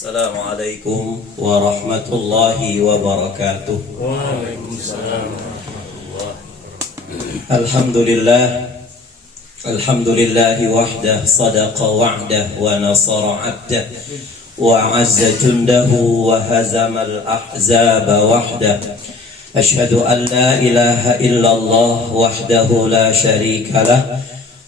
Assalamualaikum warahmatullahi wabarakatuh. Waalaikumsalam warahmatullahi wabarakatuh. Alhamdulillahi wahdah sadaqa wa'dah wa nasara 'abdah wa 'azza jundahu wa hazamal ahzaba wahdah. Ashhadu an la ilaha illallah wahdahu la syarika lah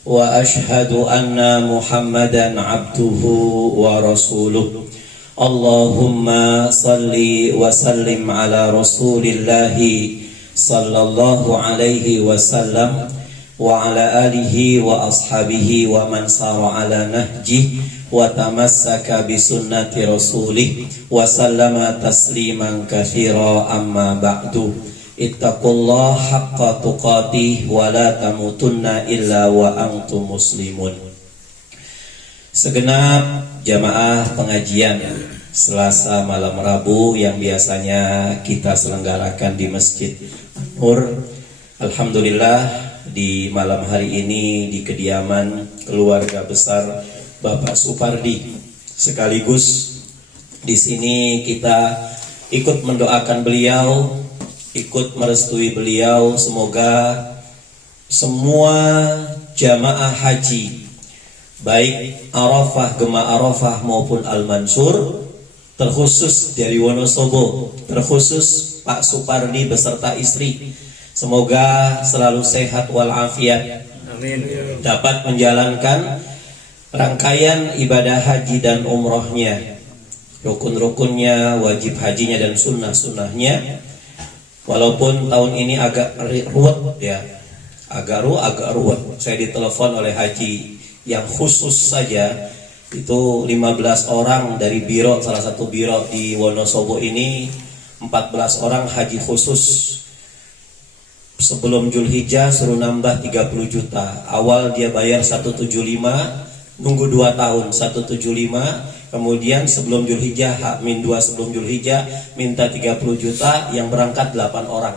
wa ashhadu anna Muhammadan 'abduhu wa rasuluh. Allahumma salli wa sallim ala rasulillahi sallallahu alaihi wasallam wa ala alihi wa ashabihi wa man sara ala nahjih wa tamassaka bi sunnati rasulih wa sallama tasliman katsira amma ba'du. Ittaqullaha haqqa tuqatih wa la tamutunna illa wa antum muslimun. Segenap jamaah pengajian Selasa malam Rabu yang biasanya kita selenggarakan di Masjid Nur, alhamdulillah di malam hari ini di kediaman keluarga besar Bapak Supardi. Sekaligus di sini kita ikut mendoakan beliau, ikut merestui beliau, semoga semua jamaah haji baik Arafah, Gema Arafah maupun Al-Mansur, terkhusus dari Wonosobo, terkhusus Pak Supardi beserta istri, semoga selalu sehat walafiat, Amin. dapat menjalankan rangkaian ibadah haji dan umrohnya, rukun-rukunnya, wajib hajinya dan sunnah-sunnahnya. Walaupun tahun ini agak ruwet ya, agak ruwet. Saya ditelepon oleh haji yang khusus saja itu 15 orang dari biro, salah satu biro di Wonosobo ini, 14 orang haji khusus. Sebelum Zulhijjah suruh nambah 30 juta. Awal dia bayar 175, nunggu 2 tahun 175, kemudian sebelum Zulhijjah H-2 sebelum Zulhijjah minta 30 juta, yang berangkat 8 orang.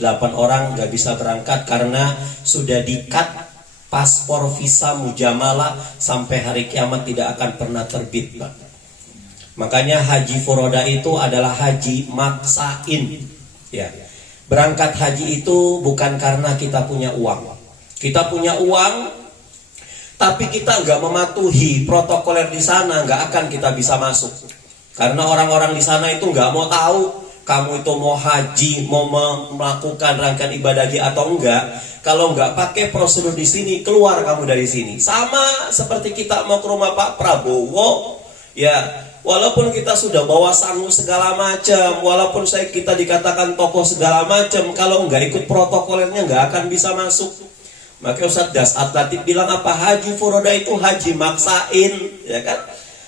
8 orang gak bisa berangkat karena sudah di-cut paspor visa mujamalah sampai hari kiamat tidak akan pernah terbit, Pak. Makanya haji furoda itu adalah haji maksain. Ya. Berangkat haji itu bukan karena kita punya uang. Kita punya uang, tapi kita nggak mematuhi protokoler di sana, nggak akan kita bisa masuk. Karena orang-orang di sana itu nggak mau tahu kamu itu mau haji, mau melakukan rangkaian ibadah haji atau enggak. Kalau enggak pakai prosedur di sini, keluar kamu dari sini. Sama seperti kita mau ke rumah Pak Prabowo, ya, walaupun kita sudah bawa sangu segala macam, walaupun kita dikatakan tokoh segala macam, kalau enggak ikut protokolernya enggak akan bisa masuk. Maka Ustadz Dasat Latif bilang apa? Haji furoda itu haji maksain, ya kan?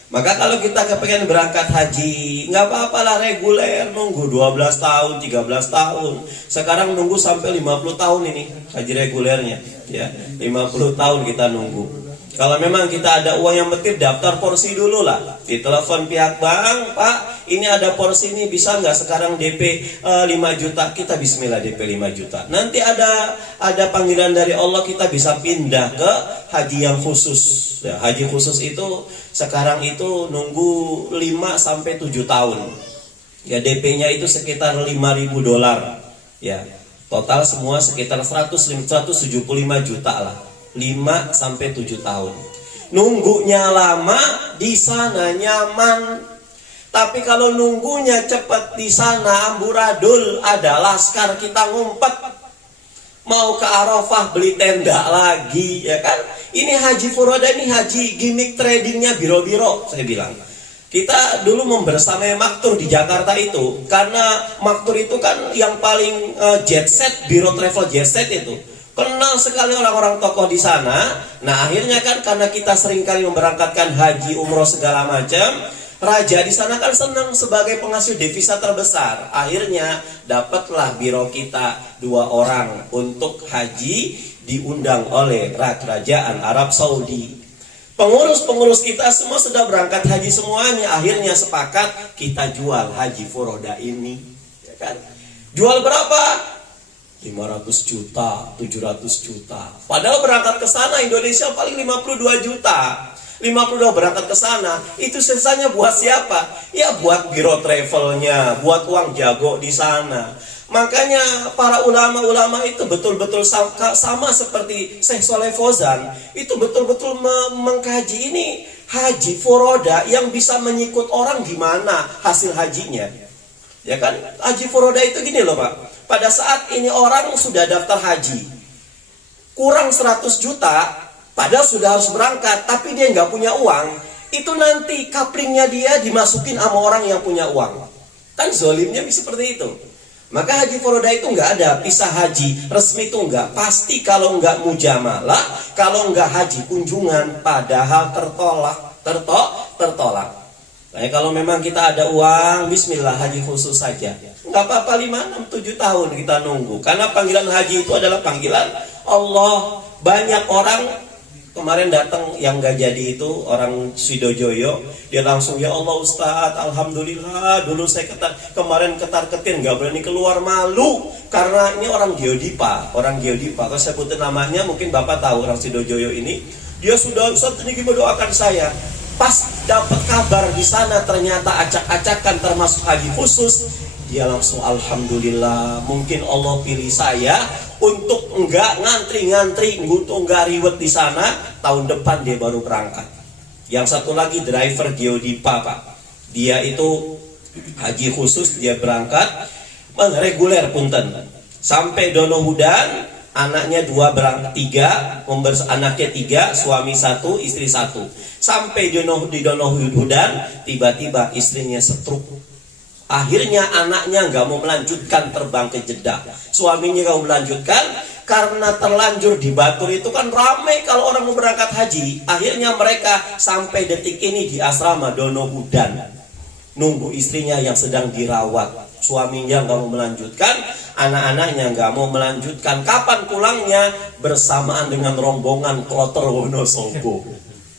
Maka kalau kita kepengen berangkat haji, nggak apa-apalah reguler, nunggu 12 tahun, 13 tahun. Sekarang nunggu sampai 50 tahun ini haji regulernya, ya. 50 tahun kita nunggu. Kalau memang kita ada uang yang betul, daftar porsi dulu lah. Ditelepon pihak bank, Pak, ini ada porsi ini, bisa nggak sekarang DP 5 juta? Kita bismillah DP 5 juta. Nanti ada panggilan dari Allah, kita bisa pindah ke haji yang khusus. Ya, haji khusus itu sekarang itu nunggu 5 sampai 7 tahun. Ya, DP-nya itu sekitar $5.000. Ya, total semua sekitar 175 juta lah. 5 sampai 7 tahun. Nunggunya lama, di sana nyaman. Tapi kalau nunggunya cepat, di sana amburadul, ada laskar, kita ngumpet. Mau ke Arafah beli tenda lagi, ya kan? Ini haji furoda, ini haji gimmick tradingnya biro-biro, saya bilang. Kita dulu membersamai Maktur di Jakarta itu, karena Maktur itu kan yang paling jet set, biro travel jet set itu. Kenal sekali orang-orang tokoh di sana. Nah, akhirnya kan karena kita sering kali memberangkatkan haji, umroh segala macam, raja di sana kan senang sebagai penghasil devisa terbesar. Akhirnya dapatlah biro kita 2 orang untuk haji, diundang oleh kerajaan Arab Saudi. Pengurus-pengurus kita semua sudah berangkat haji semuanya. Akhirnya sepakat kita jual haji furoda ini, ya kan? Jual berapa? 500 juta, 700 juta. Padahal berangkat ke sana Indonesia paling 52 juta. $50 berangkat ke sana, itu sisanya buat siapa? Ya buat biro travelnya, buat uang jago di sana. Makanya para ulama-ulama itu betul-betul sama seperti Syekh Soleh Fauzan, itu betul-betul mengkaji ini haji furoda yang bisa menyikut orang gimana hasil hajinya. Ya kan, haji furoda itu gini loh Pak, pada saat ini orang sudah daftar haji, kurang 100 juta, padahal sudah harus berangkat, tapi dia nggak punya uang, itu nanti kaplingnya dia dimasukin sama orang yang punya uang. Kan zolimnya bisa seperti itu. Maka haji furoda itu nggak ada pisah haji resmi, itu nggak. Pasti kalau nggak mujamalah, kalau nggak haji kunjungan, padahal tertolak. Nah, kalau memang kita ada uang, bismillah haji khusus saja. Nggak apa-apa 5, 6, 7 tahun kita nunggu. Karena panggilan haji itu adalah panggilan Allah. Banyak orang kemarin datang yang gak jadi itu, orang Sidojoyo, dia langsung, ya Allah Ustadz, alhamdulillah, dulu saya kemarin ketar-ketir, gak berani keluar, malu, karena ini orang Geodipa, kalau saya sebutin namanya, mungkin Bapak tahu orang Sidojoyo ini, dia sudah, Ustadz ini gimana doakan saya, pas dapat kabar di sana ternyata acak-acakan termasuk haji khusus, dia langsung alhamdulillah, mungkin Allah pilih saya untuk enggak ngantri-ngantri, untuk enggak ribet di sana, tahun depan dia baru berangkat. Yang satu lagi driver Geodipa Pak, dia itu haji khusus, dia berangkat reguler punten sampai Dono Hudan, anaknya 2 berangkat 3, anaknya 3, suami 1, istri 1. Sampai di Dono Hudan, tiba-tiba istrinya stroke. Akhirnya anaknya nggak mau melanjutkan terbang ke Jeddah, suaminya nggak mau melanjutkan karena terlanjur di Batur itu kan ramai kalau orang mau berangkat haji. Akhirnya mereka sampai detik ini di asrama Dono Hudan nunggu istrinya yang sedang dirawat. Suaminya nggak mau melanjutkan, anak-anaknya nggak mau melanjutkan. Kapan pulangnya? Bersamaan dengan rombongan kloter Wonosobo.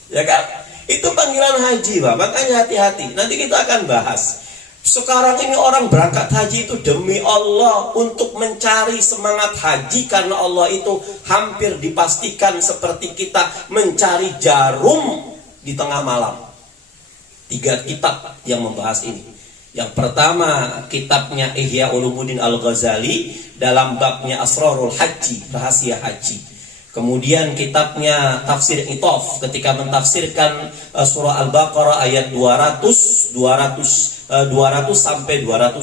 Ya kan? Itu panggilan haji Pak. Makanya hati-hati. Nanti kita akan bahas. Sekarang ini orang berangkat haji itu demi Allah, untuk mencari semangat haji, karena Allah itu hampir dipastikan seperti kita mencari jarum di tengah malam. 3 kitab yang membahas ini. Yang pertama kitabnya Ihya Ulumuddin Al-Ghazali dalam babnya Asrarul Haji, rahasia haji. Kemudian kitabnya Tafsir Itof ketika mentafsirkan surah Al-Baqarah ayat 200 sampai 201.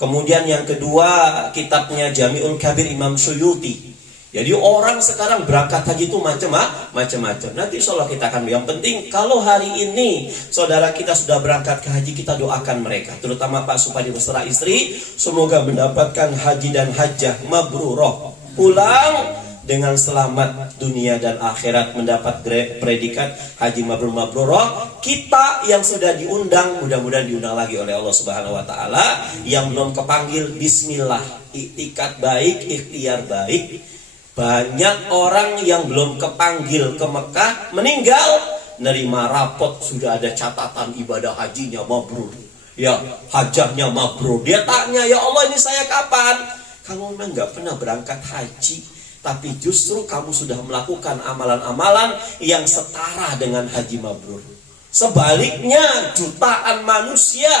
Kemudian yang kedua kitabnya Jami'ul Kabir Imam Suyuti. Jadi orang sekarang berangkat haji itu macam-macam. Nanti insya Allah kita akan. Yang penting kalau hari ini saudara kita sudah berangkat ke haji, kita doakan mereka, terutama Pak Supadi beserta istri, semoga mendapatkan haji dan hajjah mabrurah, pulang dengan selamat dunia dan akhirat, mendapat predikat haji mabrurah. Kita yang sudah diundang, mudah-mudahan diundang lagi oleh Allah Subhanahu wa taala. Yang belum kepanggil, bismillah, iktikat baik, ikhtiar baik. Banyak orang yang belum kepanggil ke Mekah meninggal, nerima rapot sudah ada catatan ibadah hajinya mabrur, ya hajahnya mabrur. Dia tanya, ya Allah ini saya kapan? Kamu memang nggak pernah berangkat haji, tapi justru kamu sudah melakukan amalan-amalan yang setara dengan haji mabrur. Sebaliknya jutaan manusia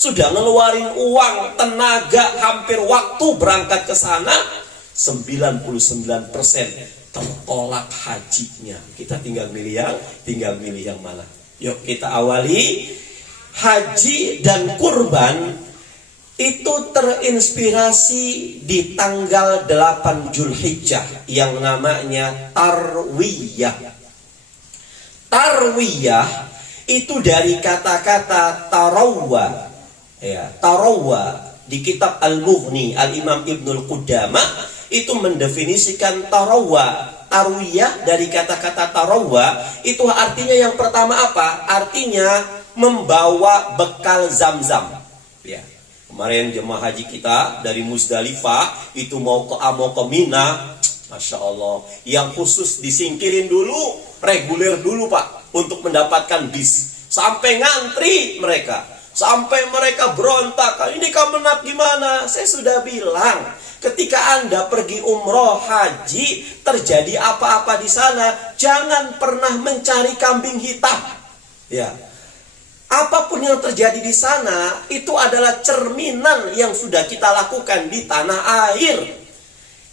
sudah ngeluarin uang, tenaga, hampir waktu berangkat ke sana, 99% tertolak hajinya. Kita tinggal milih yang mana. Yuk kita awali. Haji dan kurban itu terinspirasi di tanggal 8 Zulhijjah yang namanya Tarwiyah. Tarwiyah itu dari kata-kata tarawwa. Ya, tarawwa di kitab Al-Mughni Al-Imam Ibnul Qudamah itu mendefinisikan tarawwa. Tarwiyah dari kata-kata tarawwa itu artinya yang pertama apa? Artinya membawa bekal Zam-Zam. Ya. Kemarin jemaah haji kita dari Muzdalifah itu mau ke Mina, Masya Allah, yang khusus disingkirin dulu, reguler dulu Pak, untuk mendapatkan bis. Sampai ngantri mereka. Sampai mereka berontak, ini Kemenak gimana? Saya sudah bilang, ketika Anda pergi umroh, haji, terjadi apa-apa di sana, jangan pernah mencari kambing hitam. Ya, apapun yang terjadi di sana, itu adalah cerminan yang sudah kita lakukan di tanah air.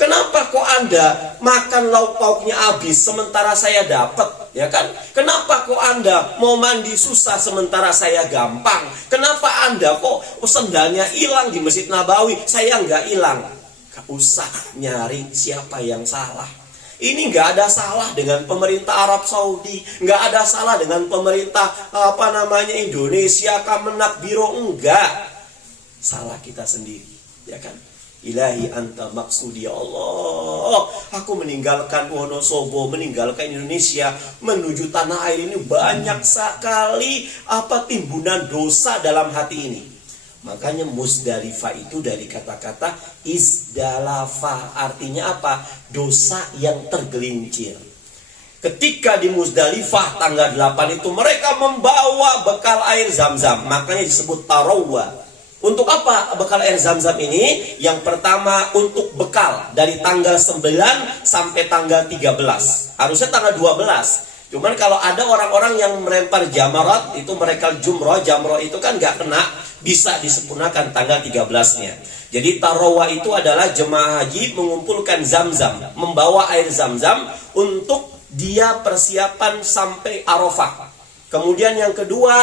Kenapa kok Anda makan lauk pauknya habis sementara saya dapat, ya kan? Kenapa kok Anda mau mandi susah sementara saya gampang? Kenapa Anda kok sendalnya hilang di Masjid Nabawi, saya nggak hilang? Gak usah nyari siapa yang salah. Ini nggak ada salah dengan pemerintah Arab Saudi, nggak ada salah dengan pemerintah Indonesia, Kemenak, Biro, enggak. Salah kita sendiri, ya kan? Ilahi anta maksudi ya Allah. Aku meninggalkan Wonosobo, meninggalkan Indonesia, menuju tanah air ini banyak sekali timbunan dosa dalam hati ini. Makanya Muzdalifah itu dari kata-kata izdalafa, artinya apa? Dosa yang tergelincir. Ketika di Muzdalifah tanggal 8 itu mereka membawa bekal air Zam-Zam, makanya disebut tarawwa. Untuk apa bekal air Zam-Zam ini? Yang pertama untuk bekal dari tanggal 9 sampai tanggal 13. Harusnya tanggal 12. Cuman kalau ada orang-orang yang melempar jamarat, itu mereka jamroh itu kan nggak kena, bisa disempurnakan tanggal 13-nya. Jadi tarawah itu adalah jemaah haji mengumpulkan Zam-Zam, membawa air Zam-Zam untuk dia persiapan sampai Arafah. Kemudian yang kedua,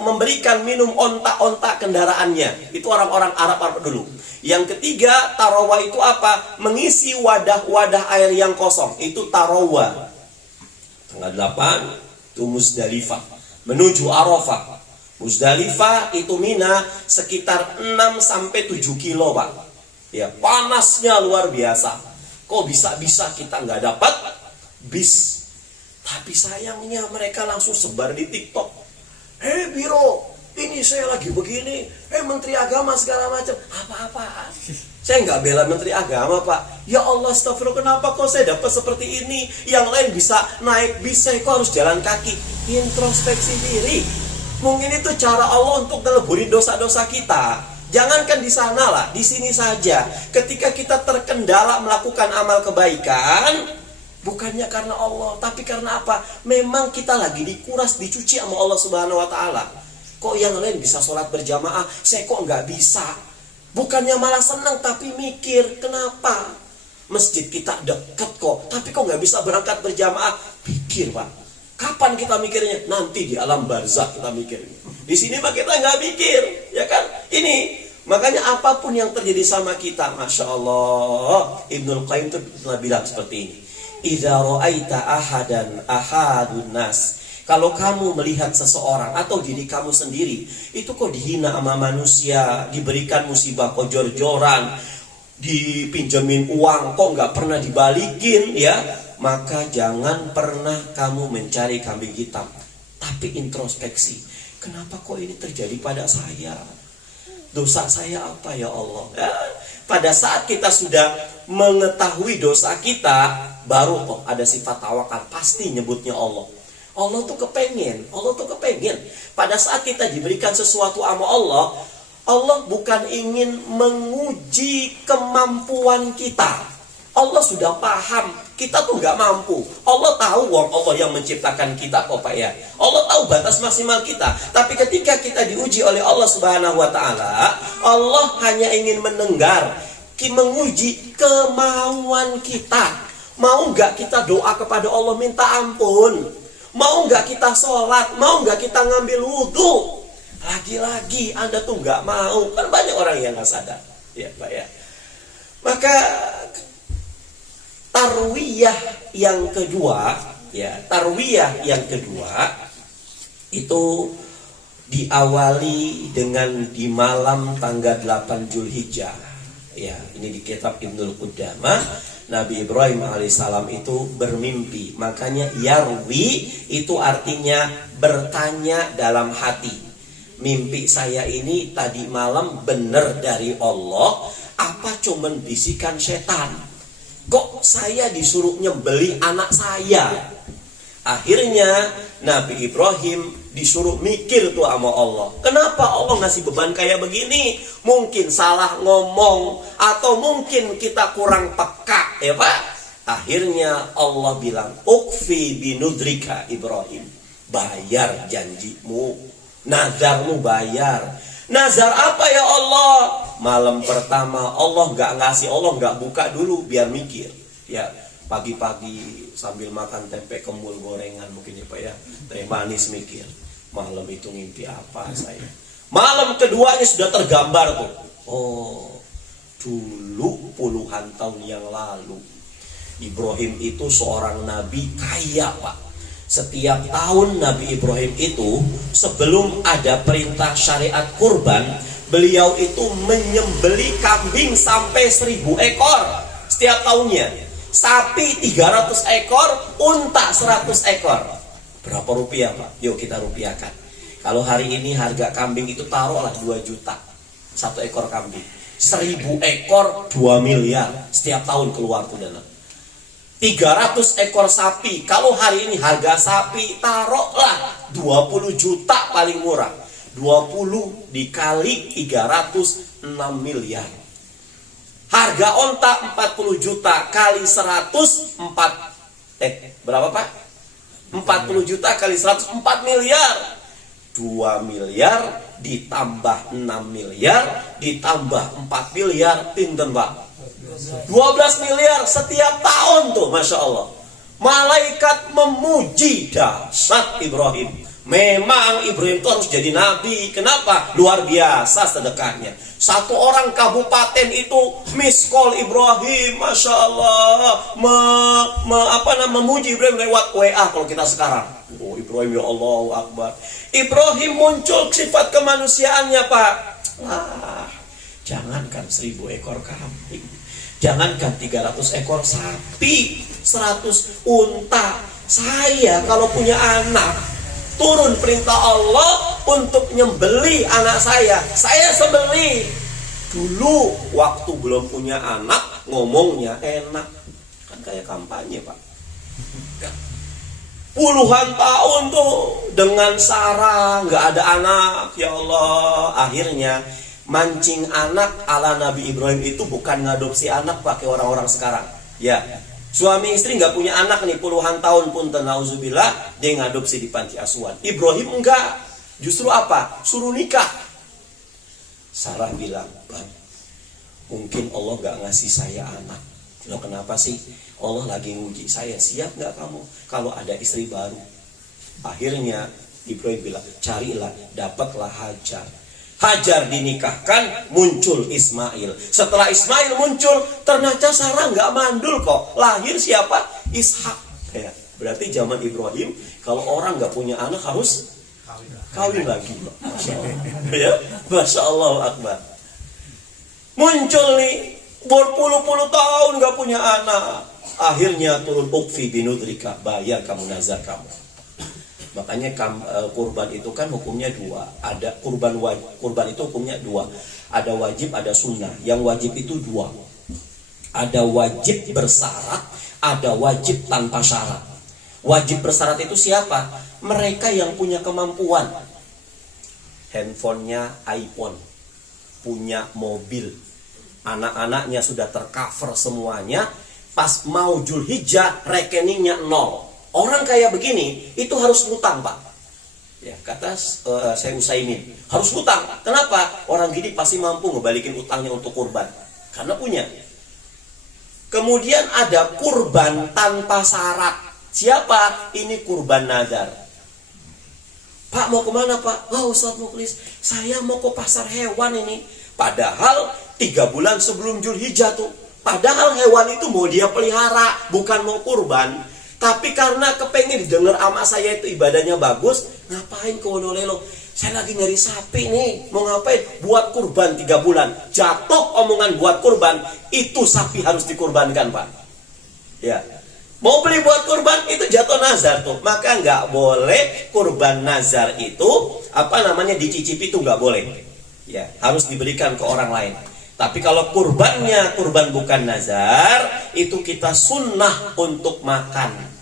memberikan minum onta-onta kendaraannya. Itu orang-orang Arab dulu. Yang ketiga, tarawah itu apa? Mengisi wadah-wadah air yang kosong. Itu tarawah. Tanggal 8 itu Muzdalifah, menuju Arafah. Muzdalifah itu Mina sekitar 6-7 kilo, Pak. Ya, panasnya luar biasa. Kok bisa-bisa kita nggak dapat bis? Tapi sayangnya mereka langsung sebar di TikTok. Biro, ini saya lagi begini. Menteri Agama segala macam. Apa-apaan? Saya nggak bela Menteri Agama, Pak. Ya Allah, astagfirullah, kenapa kok saya dapat seperti ini? Yang lain bisa naik bis, saya kok harus jalan kaki? Introspeksi diri. Mungkin itu cara Allah untuk ngeleburin dosa-dosa kita. Jangankan di sana lah, di sini saja. Ketika kita terkendala melakukan amal kebaikan, bukannya karena Allah, tapi karena apa? Memang kita lagi dikuras, dicuci sama Allah Subhanahu wa Ta'ala. Kok yang lain bisa sholat berjamaah, saya kok nggak bisa? Bukannya malah senang, tapi mikir, kenapa? Masjid kita dekat kok, tapi kok nggak bisa berangkat berjamaah? Pikir, Pak. Kapan kita mikirnya? Nanti di alam barzakh kita mikirnya. Di sini mah kita nggak mikir, ya kan? Ini makanya apapun yang terjadi sama kita, Masya Allah, Ibnul Qayyim itu pernah bilang seperti ini. Idza ra'aita ahadun nas, kalau kamu melihat seseorang atau diri kamu sendiri itu kok dihina sama manusia, diberikan musibah kok jor-joran, dipinjemin uang kok nggak pernah dibalikin, ya, maka jangan pernah kamu mencari kambing hitam, tapi introspeksi. Kenapa kok ini terjadi pada saya? Dosa saya apa ya Allah? Ya, pada saat kita sudah mengetahui dosa kita, baru kok ada sifat tawakal, pasti nyebutnya Allah. Allah tuh kepengen pada saat kita diberikan sesuatu sama Allah, Allah bukan ingin menguji kemampuan kita. Allah sudah paham kita tuh nggak mampu. Allah tahu, Allah yang menciptakan kita kok, Pak, ya. Allah tahu batas maksimal kita. Tapi ketika kita diuji oleh Allah Subhanahu wa Ta'ala, Allah hanya ingin menguji kemauan kita. Mau nggak kita doa kepada Allah minta ampun? Mau nggak kita sholat? Mau nggak kita ngambil wudhu? Lagi-lagi Anda tuh nggak mau. Kan banyak orang yang nggak sadar, ya, Pak, ya. Maka tarwiyah yang kedua, ya, itu diawali dengan di malam tanggal 8 Zulhijjah. Ya, ini di kitab Ibnul Qudamah. Nabi Ibrahim alaihissalam itu bermimpi. Makanya yarwi itu artinya bertanya dalam hati. Mimpi saya ini tadi malam benar dari Allah, apa cuman bisikan setan? Kok saya disuruh nyembeli anak saya? Akhirnya Nabi Ibrahim disuruh mikir tuh sama Allah. Kenapa Allah ngasih beban kayak begini? Mungkin salah ngomong, atau mungkin kita kurang peka, ya Pak. Akhirnya Allah bilang, ukfi binudrika Ibrahim, bayar janjimu, nazarmu bayar. Nazar apa ya Allah? Malam pertama Allah nggak ngasih, Allah nggak buka dulu biar mikir. Ya, pagi-pagi sambil makan tempe kemul gorengan mungkin ya Pak ya, teh manis mikir. Malam itu ngimpi apa saya? Malam keduanya sudah tergambar tuh. Oh, dulu puluhan tahun yang lalu Ibrahim itu seorang nabi kaya Pak. Setiap tahun Nabi Ibrahim itu sebelum ada perintah syariat kurban, beliau itu menyembeli kambing sampai 1000 ekor setiap tahunnya. Sapi 300 ekor, unta 100 ekor. Berapa rupiah Pak? Yuk kita rupiahkan. Kalau hari ini harga kambing itu taruhlah 2 juta satu ekor kambing. 1000 ekor 2 miliar setiap tahun keluar tuh dana. 300 ekor sapi, kalau hari ini harga sapi taruhlah 20 juta paling murah. 20 dikali 300, 6 miliar. Harga onta 40 juta kali 100, berapa Pak? 40 juta kali 100, 4 miliar. 2 miliar ditambah 6 miliar ditambah 4 miliar, pinten Pak? 12 miliar setiap tahun tuh, Masya Allah. Malaikat memuji dahsyat Ibrahim. Memang Ibrahim itu harus jadi nabi. Kenapa? Luar biasa sedekahnya. Satu orang kabupaten itu miss call Ibrahim, Masya Allah, memuji Ibrahim lewat WA kalau kita sekarang. Oh Ibrahim, ya Allah Akbar. Ibrahim muncul sifat kemanusiaannya Pak. Jangankan 1000 ekor kambing, jangankan 300 ekor sapi, 100 unta. Saya kalau punya anak, turun perintah Allah untuk nyembeli anak saya sembeli. Dulu waktu belum punya anak ngomongnya enak, kan kayak kampanye Pak. Puluhan tahun tuh dengan Sarah nggak ada anak, ya Allah. Akhirnya mancing anak ala Nabi Ibrahim itu bukan ngadopsi anak pakai orang-orang sekarang. Ya, suami istri nggak punya anak nih puluhan tahun pun nauzubillah, dia ngadopsi di panti asuhan. Ibrahim enggak, justru apa? Suruh nikah. Sarah bilang, Bang, mungkin Allah nggak ngasih saya anak. Loh kenapa sih? Allah lagi nguji saya, siap nggak kamu kalau ada istri baru? Akhirnya Ibrahim bilang, carilah, dapatlah Hajar. Hajar dinikahkan, muncul Ismail. Setelah Ismail muncul, ternyata Sarah nggak mandul kok. Lahir siapa? Ishak. Ya, berarti zaman Ibrahim, kalau orang nggak punya anak harus kawin lagi. Masya Allah. Ya, Masya Allah Akbar. Muncul nih, berpuluh-puluh tahun nggak punya anak. Akhirnya turun ukfi binudrika, bayar kamu nazar kamu. Makanya kurban itu kan hukumnya dua. Ada kurban itu hukumnya dua. Ada wajib, ada sunnah. Yang wajib itu dua. Ada wajib bersyarat, ada wajib tanpa syarat. Wajib bersyarat itu siapa? Mereka yang punya kemampuan. Handphonenya iPhone, punya mobil, anak-anaknya sudah tercover semuanya. Pas mau Zulhijjah rekeningnya 0. Orang kayak begini itu harus ngutang Pak. Ya, kata saya Utsaimin, harus ngutang. Kenapa? Orang gini pasti mampu ngebalikin utangnya untuk kurban, karena punya. Kemudian ada kurban tanpa syarat. Siapa? Ini kurban nazar. Pak mau kemana Pak? Oh Ustaz Muklis, saya mau ke pasar hewan ini. Padahal 3 bulan sebelum Zulhijjah tuh. Padahal hewan itu mau dia pelihara, bukan mau kurban. Tapi karena kepengen didengar sama saya itu ibadahnya bagus, ngapain ke Wonolelo? Saya lagi nyari sapi nih, mau ngapain? Buat kurban 3 bulan. Jatuh omongan buat kurban, itu sapi harus dikurbankan Pak. Ya, mau beli buat kurban itu jatuh nazar tuh. Maka nggak boleh kurban nazar itu dicicipi itu nggak boleh. Ya, harus diberikan ke orang lain. Tapi kalau kurbannya kurban bukan nazar, itu kita sunnah untuk makan.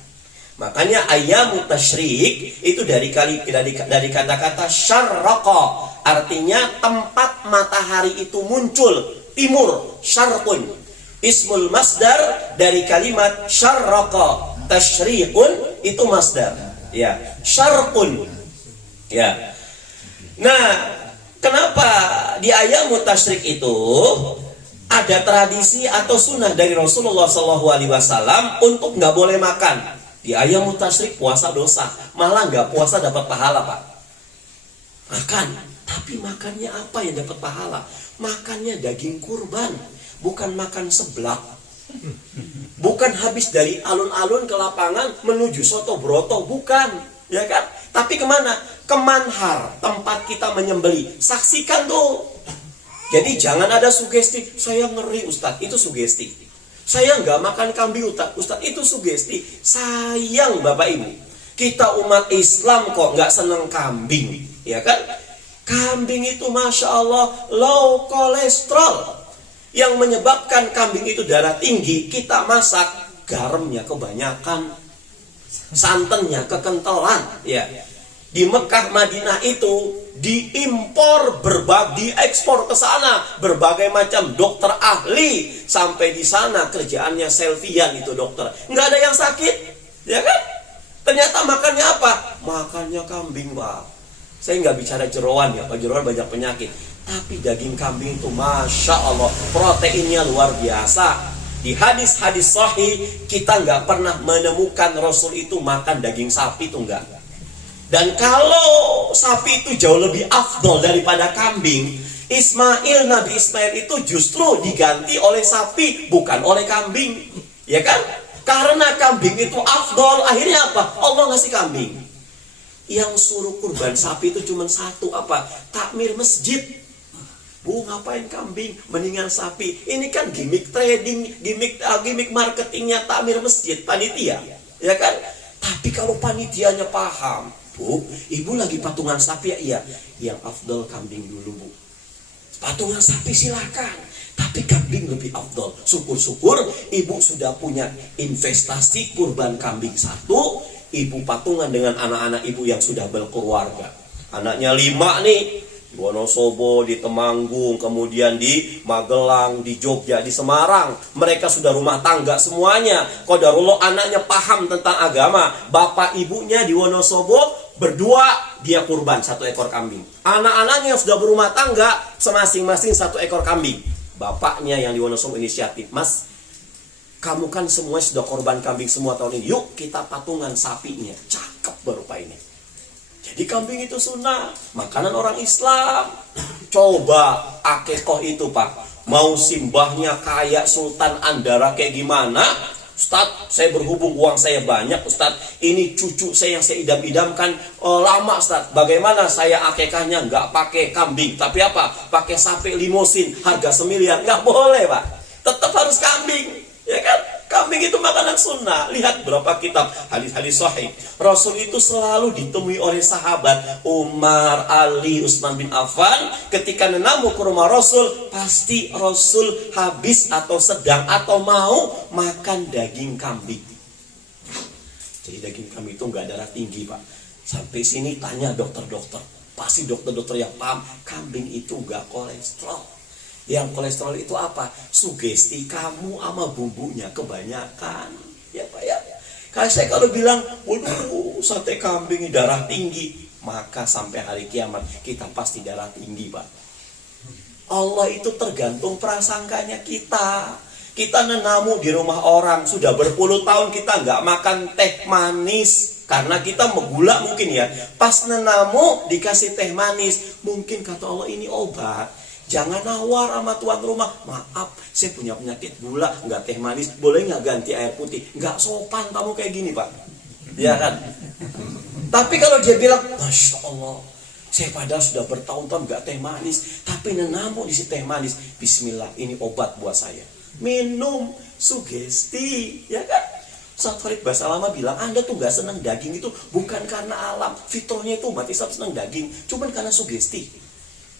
Makanya ayyamut tasyrik itu dari kata-kata syarraqa, artinya tempat matahari itu muncul, timur, syarqun. Ismul masdar dari kalimat syarraqa, tasyriqun itu masdar. Ya, syarqun. Ya. Nah, kenapa di ayyamut tasyrik itu ada tradisi atau sunnah dari Rasulullah SAW untuk nggak boleh makan? Di ayyamut tasyrik puasa dosa, malah nggak puasa dapat pahala, Pak. Makan, tapi makannya apa yang dapat pahala? Makannya daging kurban, bukan makan seblak. Bukan habis dari alun-alun ke lapangan menuju soto broto, bukan, ya kan? Tapi kemana? Ke manhar, tempat kita menyembeli. Saksikan tuh. Jadi jangan ada sugesti, saya ngeri Ustadz, itu sugesti. Saya nggak makan kambing Ustadz, itu sugesti. Sayang Bapak Ibu, kita umat Islam kok nggak seneng kambing, ya kan? Kambing itu Masya Allah low kolesterol. Yang menyebabkan kambing itu darah tinggi, kita masak, garamnya kebanyakan, santannya kekentalan, ya. Di Mekah Madinah itu diimpor diekspor ke sana berbagai macam dokter ahli, sampai di sana kerjaannya selfiean itu dokter, nggak ada yang sakit, ya kan? Ternyata makannya apa? Makannya kambing, Pak. Saya nggak bicara jeroan ya, Pak, jeroan banyak penyakit, tapi daging kambing itu Masya Allah proteinnya luar biasa. Di hadis-hadis sahih kita nggak pernah menemukan Rasul itu makan daging sapi, itu enggak. Dan kalau sapi itu jauh lebih afdol daripada kambing, Nabi Ismail itu justru diganti oleh sapi, bukan oleh kambing, ya kan? Karena kambing itu afdol, akhirnya apa? Allah ngasih kambing. Yang suruh kurban sapi itu cuma satu, apa? Takmir masjid. Bu, ngapain kambing? Mendingan sapi. Ini kan gimmick trading, gimmick marketingnya takmir masjid, panitia, ya kan? Tapi kalau panitianya paham, Bu, ibu lagi patungan sapi ya? Iya. Yang afdol kambing dulu, Bu. Patungan sapi silakan, tapi kambing lebih afdol. Syukur-syukur ibu sudah punya investasi kurban kambing satu. Ibu patungan dengan anak-anak ibu yang sudah berkeluarga. Anaknya 5 nih. Di Wonosobo, di Temanggung, kemudian di Magelang, di Jogja, di Semarang. Mereka sudah rumah tangga semuanya. Qadarullah anaknya paham tentang agama. Bapak ibunya di Wonosobo berdua, dia kurban 1 ekor kambing. Anak-anaknya yang sudah berumah tangga semasing-masing 1 ekor kambing. Bapaknya yang di Wonosobo inisiatif, Mas, kamu kan semua sudah korban kambing semua tahun ini, yuk kita patungan sapinya. Cakep baru Pak ini. Jadi kambing itu sunnah, makanan orang Islam. Coba akikoh itu, Pak, mau simbahnya kayak Sultan Andara kayak gimana? Ustadz, saya berhubung uang saya banyak, Ustadz, ini cucu saya yang saya idam-idamkan lama, Ustadz. Bagaimana saya akikahnya nggak pakai kambing, tapi apa? Pakai sapi limosin, harga 1 miliar. Nggak boleh, Pak. Tetap harus kambing, ya kan? Kambing itu makanan sunnah. Lihat berapa kitab hadis-hadis sahih. Rasul itu selalu ditemui oleh sahabat Umar, Ali, Utsman bin Affan. Ketika nenamu ke rumah Rasul, pasti Rasul habis atau sedang atau mau makan daging kambing. Jadi daging kambing itu nggak darah tinggi, Pak. Sampai sini tanya dokter-dokter, pasti dokter-dokter yang paham, kambing itu nggak kolesterol. Yang kolesterol itu apa? Sugesti kamu sama bumbunya kebanyakan, ya Pak ya. Kalau bilang, waduh, sate kambing darah tinggi, maka sampai hari kiamat kita pasti darah tinggi, Pak. Allah itu tergantung prasangkanya kita. Kita nenamu di rumah orang, sudah berpuluh tahun kita nggak makan teh manis. Karena kita menggula mungkin ya. Pas nenamu dikasih teh manis, mungkin kata Allah ini obat. Jangan nawar sama tuan rumah, maaf, saya punya penyakit gula, nggak teh manis, boleh nggak ganti air putih? Nggak sopan kamu kayak gini, Pak. Ya kan? Tapi kalau dia bilang, Masya Allah, saya padahal sudah bertahun-tahun nggak teh manis, tapi nenamu isi teh manis, Bismillah, ini obat buat saya. Minum, sugesti, ya kan? Ustaz Farid Basalamah bilang, Anda tuh nggak senang daging itu bukan karena alam, fitrahnya itu umat Islam senang daging, cuman karena sugesti.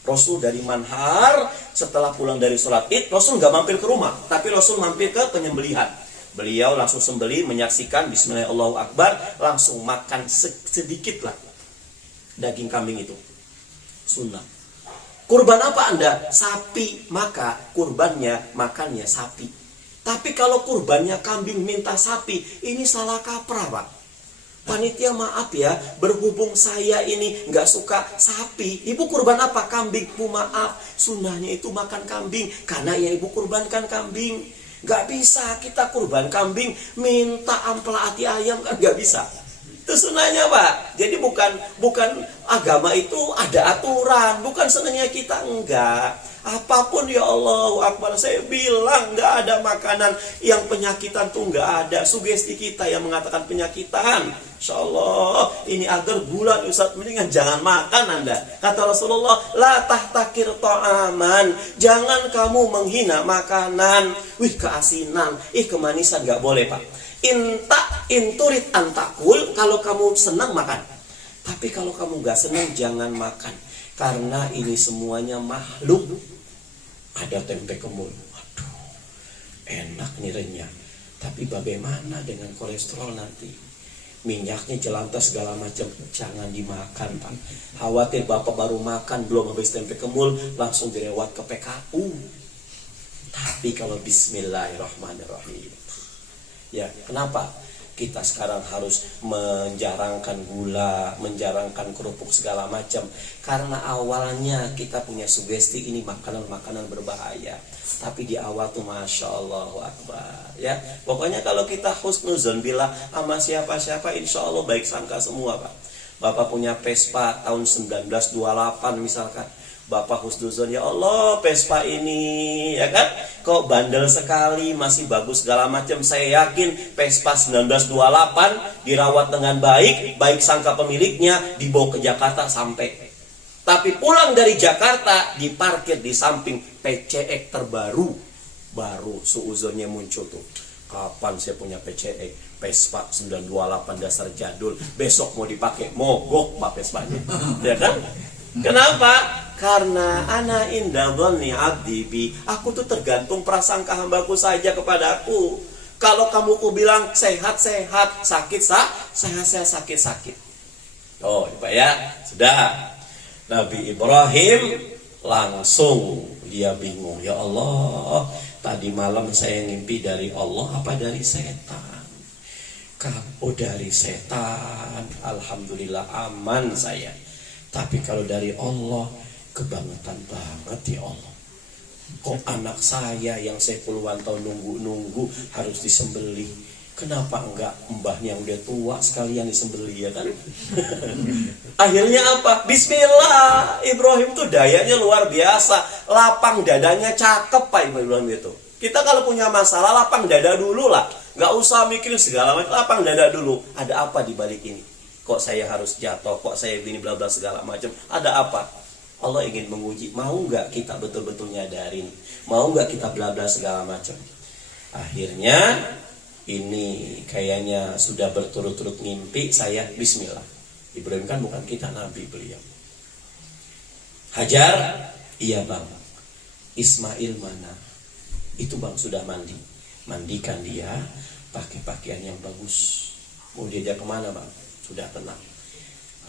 Rasul dari manhar setelah pulang dari sholat id, Rasul nggak mampir ke rumah, tapi Rasul mampir ke penyembelihan. Beliau langsung sembelih, menyaksikan bismillah Allahu Akbar, langsung makan sedikit lah daging kambing itu. Sunnah. Kurban apa Anda? Sapi, maka kurbannya makannya sapi. Tapi kalau kurbannya kambing minta sapi, ini salah kaprah Pak. Panitia maaf ya, berhubung saya ini nggak suka sapi, ibu kurban apa? Kambing. Bu maaf, sunnahnya itu makan kambing, karena ya ibu kurbankan kambing. Nggak bisa kita kurban kambing, minta ampela hati ayam, kan nggak bisa. Itu sunnahnya Pak. Jadi bukan agama itu ada aturan, bukan senangnya kita, enggak. Apapun ya Allah Akbar, saya bilang nggak ada makanan yang penyakitan tuh nggak ada. Sugesti kita yang mengatakan penyakitan. Insya Allah ini agar bulan Ustaz, mendingan jangan makan Anda. Kata Rasulullah, la tahtakir ta'aman, jangan kamu menghina makanan. Wih keasinan, kemanisan, nggak boleh Pak. Inturit antakul, kalau kamu senang makan. Tapi kalau kamu nggak senang jangan makan. Karena ini semuanya makhluk. Ada tempe kemul, waduh, enak nih renyah. Tapi bagaimana dengan kolesterol nanti? Minyaknya jelantah segala macam, jangan dimakan Pak. Khawatir Bapak baru makan belum habis tempe kemul langsung direwat ke PKU. Tapi kalau bismillahirrahmanirrahim. Ya, kenapa kita sekarang harus menjarangkan gula, menjarangkan kerupuk segala macam? Karena awalnya kita punya sugesti ini makanan-makanan berbahaya. Tapi di awal tuh Masya Allah Akbar ya. Pokoknya kalau kita husnuzon bila sama siapa-siapa, insya Allah baik sangka semua Pak. Bapak punya Vespa tahun 1928 misalkan, Bapak husnuzon, ya Allah Vespa ini ya kan kok bandel sekali, masih bagus segala macam. Saya yakin Vespa 1928 dirawat dengan baik sangka pemiliknya, dibawa ke Jakarta sampai. Tapi pulang dari Jakarta diparkir di samping PCX terbaru, baru suuzonnya muncul tuh. Kapan saya punya PCX? Vespa 928 dasar jadul, besok mau dipakai mogok Pak Vespanya. Ya kan? Kenapa? Karena ana inda dhanni abdi bi, aku tuh tergantung prasangka hambaku saja kepadaku. Kalau kamu ku bilang sehat-sehat, sehat-sehat, sakit-sakit. Oh, Pak ya, sudah. Nabi Ibrahim langsung dia bingung, ya Allah, tadi malam saya ngimpi dari Allah apa dari setan? Kalau dari setan, alhamdulillah aman saya. Tapi kalau dari Allah, kebangetan banget ya Allah. Kok anak saya yang saya puluhan tahun nunggu harus disembelih? Kenapa enggak mbahnya yang udah tua sekalian disembelih ya kan? Akhirnya apa? Bismillah. Ibrahim tuh dayanya luar biasa. Lapang dadanya cakep Pak Ibrahim itu. Kita kalau punya masalah lapang dada dulu lah. Gak usah mikirin segala macam, lapang dada dulu. Ada apa di balik ini? Kok saya harus jatuh? Kok saya begini bla bla segala macam? Ada apa? Allah ingin menguji. Mau nggak kita betul-betul nyadarin? Mau nggak kita bla bla segala macam? Akhirnya ini kayaknya sudah berturut-turut mimpi saya. Bismillah. Ibrahim kan bukan kita, nabi beliau. Hajar, iya bang. Ismail mana? Itu bang sudah mandi. Mandikan dia, pakai pakaian yang bagus. Mau diajak kemana bang? Sudah tenang.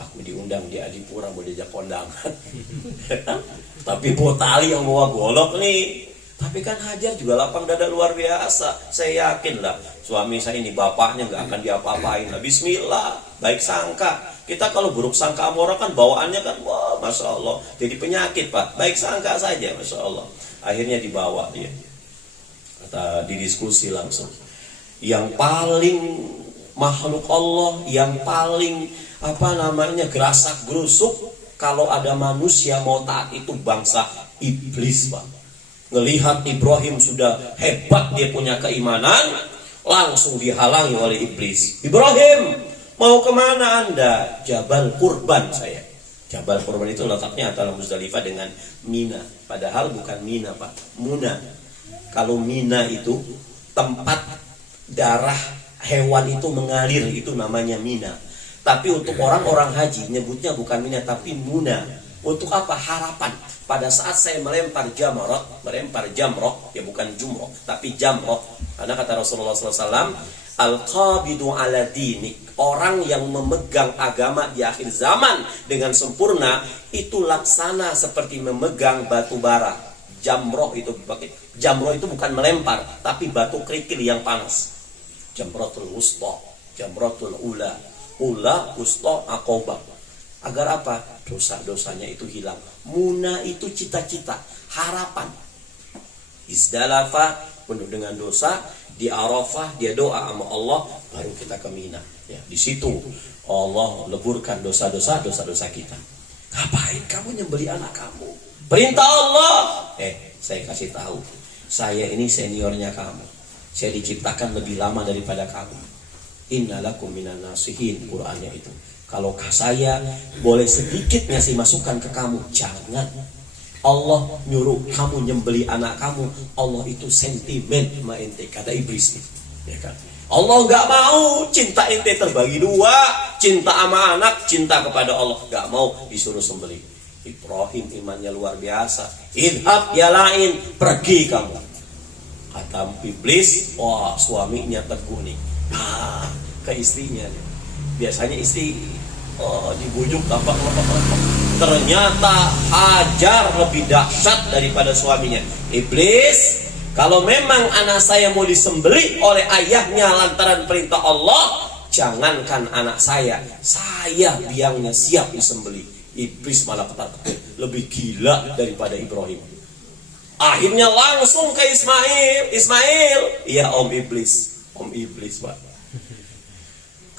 Aku diundang di Adipura, mau diajak kondangan. Tapi bawa tali yang bawa golok nih. Tapi kan Hajar juga lapang dada luar biasa. Saya yakin lah suami saya ini bapaknya gak akan diapa-apain lah. Bismillah, baik sangka. Kita kalau buruk sangka sama orang kan bawaannya kan wah Masya Allah, jadi penyakit Pak. Baik sangka saja Masya Allah. Akhirnya dibawa dia, kata didiskusi langsung. Yang paling makhluk Allah, yang paling gerasak gerusuk kalau ada manusia mau taat itu bangsa iblis Pak. Ngelihat Ibrahim sudah hebat, dia punya keimanan, langsung dihalangi oleh iblis. Ibrahim, mau kemana Anda? Jabal Kurban saya. Jabal Kurban itu letaknya antara Muzdalifah dengan Mina. Padahal bukan Mina Pak, Muna. Kalau Mina itu tempat darah hewan itu mengalir, itu namanya Mina. Tapi untuk orang-orang haji nyebutnya bukan Mina tapi Muna. Untuk apa? Harapan. Pada saat saya melempar jamrah, ya bukan jumroh, tapi jamrah. Karena kata Rasulullah SAW, al-qabidu ala dinik, orang yang memegang agama di akhir zaman dengan sempurna, itu laksana seperti memegang batu bara. Jamroh itu bukan melempar, tapi batu kerikil yang panas. Jamratul wusta, jamratul ula, wusta, aqobah. Agar apa? Dosa-dosanya itu hilang. Muna itu cita-cita, harapan. Izdalafa, penuh dengan dosa. Di Arafah dia doa sama Allah, baru kita ke Mina. Ya, di situ Allah leburkan dosa-dosa kita. Ngapain kamu nyembeli anak kamu? Perintah Allah. Saya kasih tahu, saya ini seniornya kamu. Saya diciptakan lebih lama daripada kamu. Innalakum minan nasihin, Qur'annya itu. Kalau saya boleh sedikit ngasih masukan ke kamu, jangan. Allah nyuruh kamu nyembeli anak kamu, Allah itu sentimen sama ente, kata iblis. Ya kan? Allah nggak mau cinta ente terbagi dua, cinta sama anak, cinta kepada Allah, nggak mau disuruh sembeli. Ibrahim imannya luar biasa. Idhab ya lain, pergi kamu. Kata iblis, wah suaminya teguh nih. Ke istrinya nih. Biasanya istri dibujuk apa. Ternyata Hajar lebih dahsyat daripada suaminya. Iblis, kalau memang anak saya mau disembelih oleh ayahnya lantaran perintah Allah, jangankan anak saya biangnya siap disembelih. Iblis malah ketar-ketir, lebih gila daripada Ibrahim. Akhirnya langsung ke Ismail. Iya Om Iblis Pak.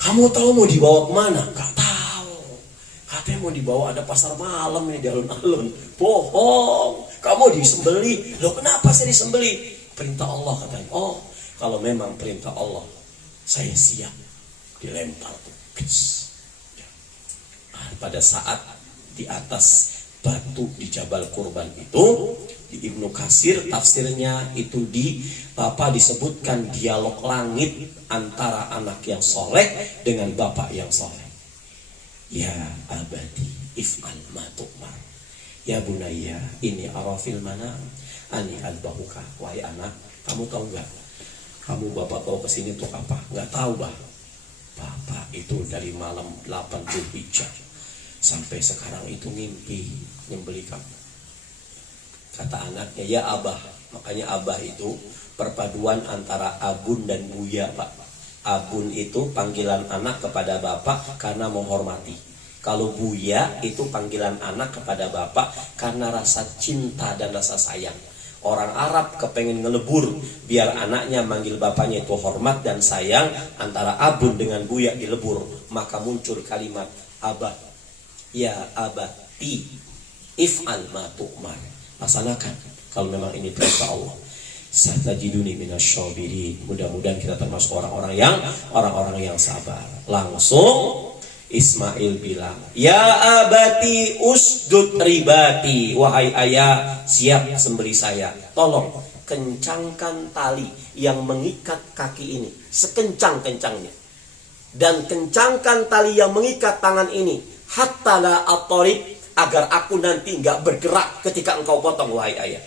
Kamu tahu mau dibawa kemana? Gak tahu. Katanya mau dibawa ada pasar malam nih di alun-alun. Bohong. Kamu disembeli. Loh kenapa saya disembeli? Perintah Allah katanya. Oh, kalau memang perintah Allah, saya siap. Dilempar tuh. Pada saat di atas batu di Jabal Kurban itu, di Ibnu Katsir tafsirnya itu disebutkan dialog langit antara anak yang soleh dengan bapak yang soleh. Ya abadi if'al ma tu'mar. Ya bunayya ini arafil manam ani albahuka. Wahai anak, kamu tahu nggak? Kamu bapak bawa kesini untuk apa? Nggak tahu bah. Bapak itu dari malam 8 Dzulhijjah sampai sekarang itu mimpi nyembeli kamu. Kata anaknya, ya abah. Makanya abah itu perpaduan antara abun dan buya pak. Abun itu panggilan anak kepada bapak karena menghormati. Kalau buya itu panggilan anak kepada bapak karena rasa cinta dan rasa sayang. Orang Arab kepengen ngelebur biar anaknya manggil bapaknya itu hormat dan sayang. Antara abun dengan buya dilebur, maka muncul kalimat abah. Ya abati if'al ma tu'mar. Laksanakan kalau memang ini perintah Allah. Satajiduni minasyabirin. Mudah-mudahan kita termasuk orang-orang yang sabar. Langsung Ismail bilang, ya abati usdud ribati. Wahai ayah, siap sembeli saya. Tolong kencangkan tali yang mengikat kaki ini sekencang-kencangnya, dan kencangkan tali yang mengikat tangan ini hatta la atorib, agar aku nanti nggak bergerak ketika engkau potong. Wahai ayah,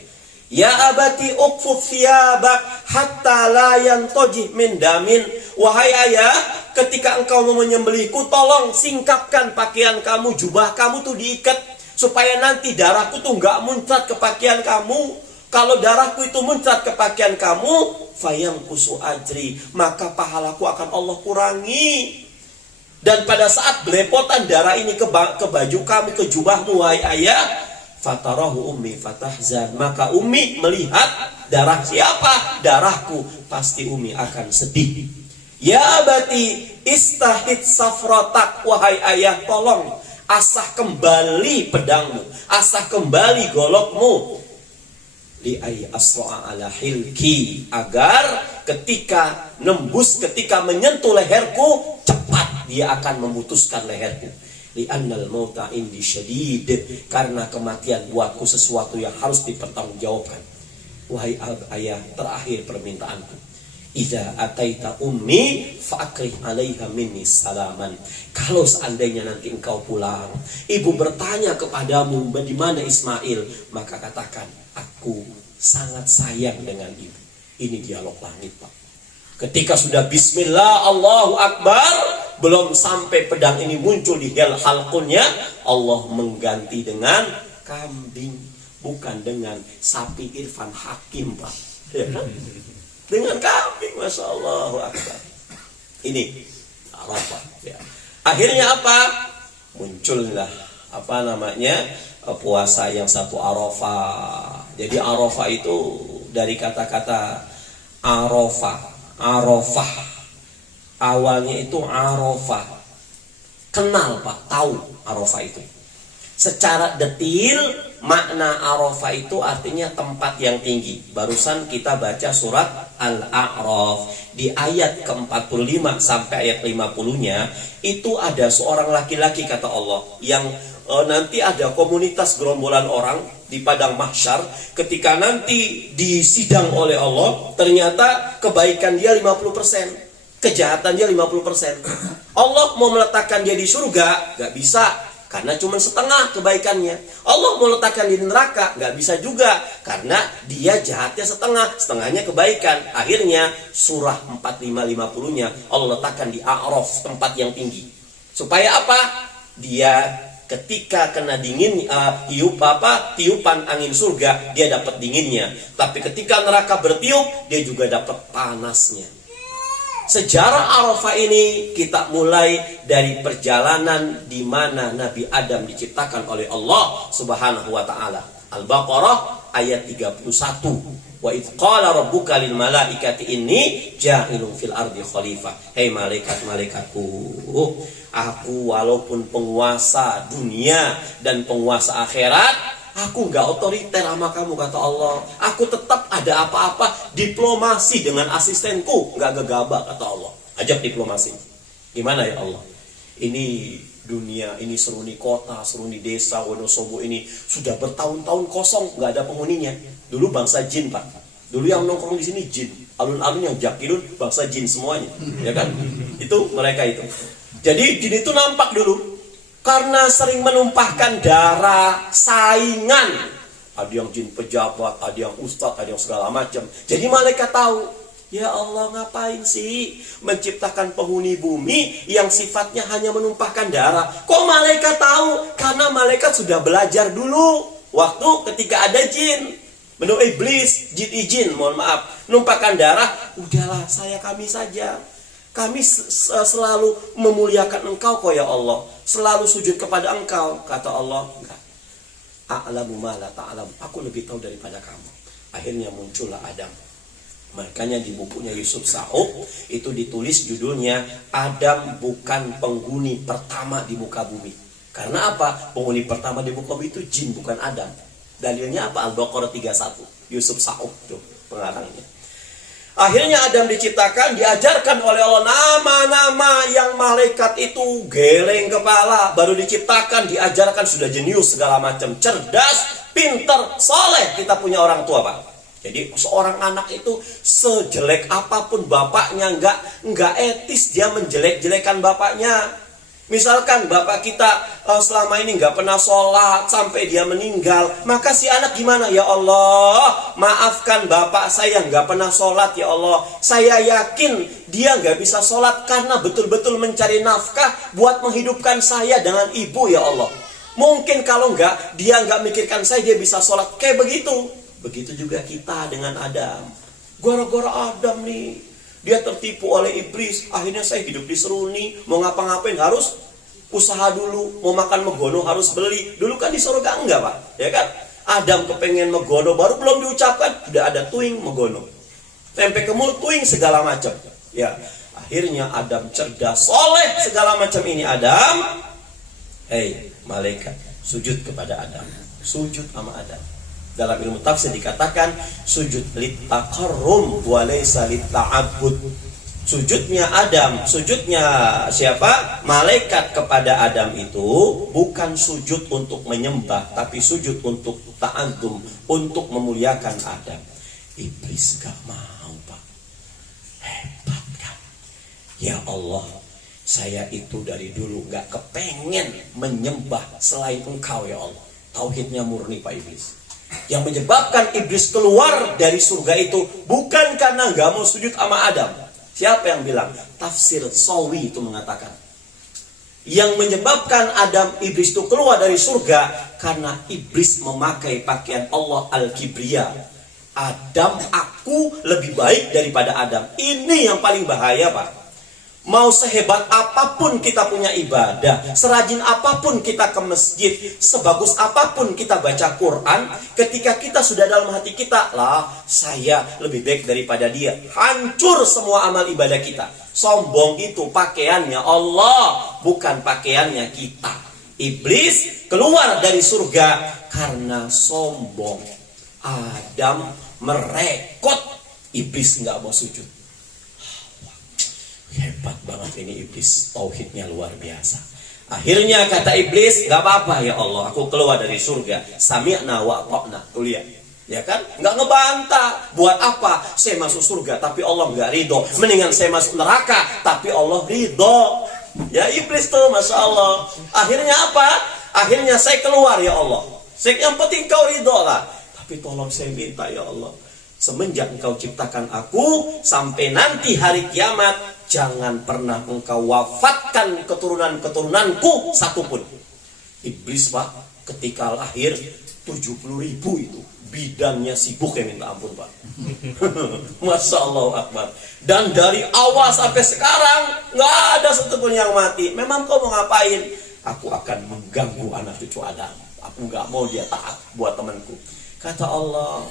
ya abati uqfuf thiyabak hatta la yantoji min damin. Wahai ayah, ketika engkau mau menyembelihku, tolong singkapkan pakaian kamu, jubah kamu tuh diikat supaya nanti darahku tuh nggak muncrat ke pakaian kamu. Kalau darahku itu muncrat ke pakaian kamu, fayang kusu ajri, maka pahalaku akan Allah kurangi. Dan pada saat belepotan darah ini ke baju kamu, ke jubahmu, wahai ayah, fatarahu ummi fatahzan, maka ummi melihat darah siapa? Darahku. Pasti ummi akan sedih. Ya abati istahid safrotak. Wahai ayah, tolong asah kembali pedangmu, asah kembali golokmu. Li'ay asra'a ala hilki, agar ketika nembus, ketika menyentuh leherku, cepat dia akan memutuskan leherku. Li'annal mauta indi syadid, karena kematian buatku sesuatu yang harus dipertanggungjawabkan. Wahai ayah, terakhir permintaanku, Idza ataita ummi fa'akrih 'alaiha minni salaman. Kalau seandainya nanti engkau pulang, ibu bertanya kepadamu di mana Ismail, maka katakan, aku sangat sayang dengan ibu. Ini dialog langit, Pak. Ketika sudah bismillah Allahu Akbar, belum sampai pedang ini muncul di halqunnya, Allah mengganti dengan kambing, bukan dengan sapi Irfan Hakim, Pak. Ya kan? Dengan kambing, Masya Allah Akbar. Ini Arafah, ya. Akhirnya apa? Muncullah puasa yang satu Arafah. Jadi Arafah itu dari kata-kata Arafah. Awalnya itu Arafah. Kenal, Pak, tahu Arafah itu. Secara detil makna Arafah itu artinya tempat yang tinggi. Barusan kita baca surat Al-A'raf di ayat ke-45 sampai ayat 50-nya, itu ada seorang laki-laki kata Allah yang nanti ada komunitas gerombolan orang di padang mahsyar. Ketika nanti disidang oleh Allah, ternyata kebaikan dia 50%, kejahatan dia 50%. Allah mau meletakkan dia di surga, gak bisa, karena cuma setengah kebaikannya. Allah mau letakkan di neraka, nggak bisa juga, karena dia jahatnya setengah, setengahnya kebaikan. Akhirnya surah 45-50-nya Allah letakkan di A'raf, tempat yang tinggi. Supaya apa? Dia ketika kena dingin, tiupan angin surga, dia dapat dinginnya. Tapi ketika neraka bertiup, dia juga dapat panasnya. Sejarah Arafah ini kita mulai dari perjalanan di mana Nabi Adam diciptakan oleh Allah Subhanahu wa taala. Al-Baqarah ayat 31. Wa idz qala rabbuka lil malaikati inni ja'ilun fil ardi khalifah. Hei malaikat-malaikatku, aku walaupun penguasa dunia dan penguasa akhirat, aku gak otoriter sama kamu, kata Allah. Aku tetap ada apa-apa diplomasi dengan asistenku, gak gegabah, kata Allah. Ajak diplomasi. Gimana ya Allah? Ini dunia, ini Seruni kota, Seruni desa, Wonosobo ini sudah bertahun-tahun kosong, gak ada penghuninya. Dulu bangsa jin, Pak. Dulu yang nongkrong di sini jin. Alun-alun yang jakilun bangsa jin semuanya, ya kan? Itu mereka itu. Jadi jin itu nampak dulu. Karena sering menumpahkan darah saingan. Ada yang jin pejabat, ada yang ustadz, ada yang segala macam. Jadi malaikat tahu, ya Allah ngapain sih menciptakan penghuni bumi yang sifatnya hanya menumpahkan darah. Kok malaikat tahu? Karena malaikat sudah belajar dulu waktu ketika ada jin. Menurut iblis, jin, mohon maaf, numpahkan darah, udahlah kami saja. Kami selalu memuliakan engkau kok ya Allah. Selalu sujud kepada engkau. Kata Allah, enggak. A'lamu ma la ta'lam. Aku lebih tahu daripada kamu. Akhirnya muncullah Adam. Makanya di bukunya Yusuf Sa'ub itu ditulis judulnya Adam bukan penghuni pertama di muka bumi. Karena apa? Penghuni pertama di muka bumi itu jin, bukan Adam. Dalilnya apa? Al-Baqarah 31. Yusuf Sa'ub tuh pengarangnya. Akhirnya Adam diciptakan, diajarkan oleh Allah nama-nama yang malaikat itu geleng kepala. Baru diciptakan, diajarkan, sudah jenius segala macam, cerdas, pinter, soleh. Kita punya orang tua, Pak. Jadi seorang anak itu sejelek apapun bapaknya, nggak etis dia menjelek-jelekan bapaknya. Misalkan bapak kita selama ini nggak pernah sholat sampai dia meninggal, maka si anak gimana? Ya Allah, maafkan bapak saya nggak pernah sholat ya Allah. Saya yakin dia nggak bisa sholat karena betul-betul mencari nafkah buat menghidupkan saya dengan ibu ya Allah. Mungkin kalau dia nggak mikirkan saya, dia bisa sholat kayak begitu. Begitu juga kita dengan Adam. Gara-gara Adam nih, dia tertipu oleh iblis. Akhirnya saya hidup di Seruni. Mau ngapa-ngapain harus usaha dulu. Mau makan megono harus beli. Dulu kan di surga enggak, Pak, ya kan? Adam kepengen megono, baru belum diucapkan sudah ada tuing megono. Tempe kemul tuing segala macam. Ya, akhirnya Adam cerdas, soleh segala macam ini Adam. Hei malaikat, sujud kepada Adam. Sujud sama Adam. Dalam ilmu tafsir dikatakan sujud littaqarrum wa laysa litta'abbud. Sujudnya Adam, sujudnya siapa? Malaikat kepada Adam itu bukan sujud untuk menyembah, tapi sujud untuk ta'adzum, untuk memuliakan Adam. Iblis gak mau, Pak. Ya Allah, saya itu dari dulu gak kepengen menyembah selain Engkau ya Allah. Tauhidnya murni Pak Iblis. Yang menyebabkan iblis keluar dari surga itu bukan karena gak mau sujud sama Adam. Siapa yang bilang? Tafsir Sawi itu mengatakan, yang menyebabkan iblis itu keluar dari surga karena iblis memakai pakaian Allah Al-Kibriya. Adam, aku lebih baik daripada Adam. Ini yang paling bahaya Pak. Mau sehebat apapun kita punya ibadah, serajin apapun kita ke masjid, sebagus apapun kita baca Quran, ketika kita sudah dalam hati kita, lah saya lebih baik daripada dia, hancur semua amal ibadah kita. Sombong itu pakaiannya Allah, bukan pakaiannya kita. Iblis keluar dari surga karena sombong. Adam merekot, iblis nggak mau sujud. Hebat banget ini iblis, tauhidnya luar biasa. Akhirnya kata iblis, gak apa-apa ya Allah, aku keluar dari surga. Sami'na wa ata'na. Tuh lihat, ya kan? Gak ngebantah. Buat apa? Saya masuk surga tapi Allah gak ridho. Mendingan saya masuk neraka tapi Allah ridho. Ya iblis tuh, Masya Allah. Akhirnya apa? Akhirnya saya keluar ya Allah. Yang penting kau ridho lah. Tapi tolong saya minta ya Allah, semenjak engkau ciptakan aku sampai nanti hari kiamat, jangan pernah engkau wafatkan keturunan-keturunanku satupun. Iblis Pak, ketika lahir 70.000 itu bidannya sibuk ya minta ampun Pak. Masya Allah Akbar. Dan dari awal sampai sekarang nggak ada satupun yang mati. Memang kau mau ngapain? Aku akan mengganggu anak cucu Adam. Aku nggak mau dia taat buat temanku. Kata Allah,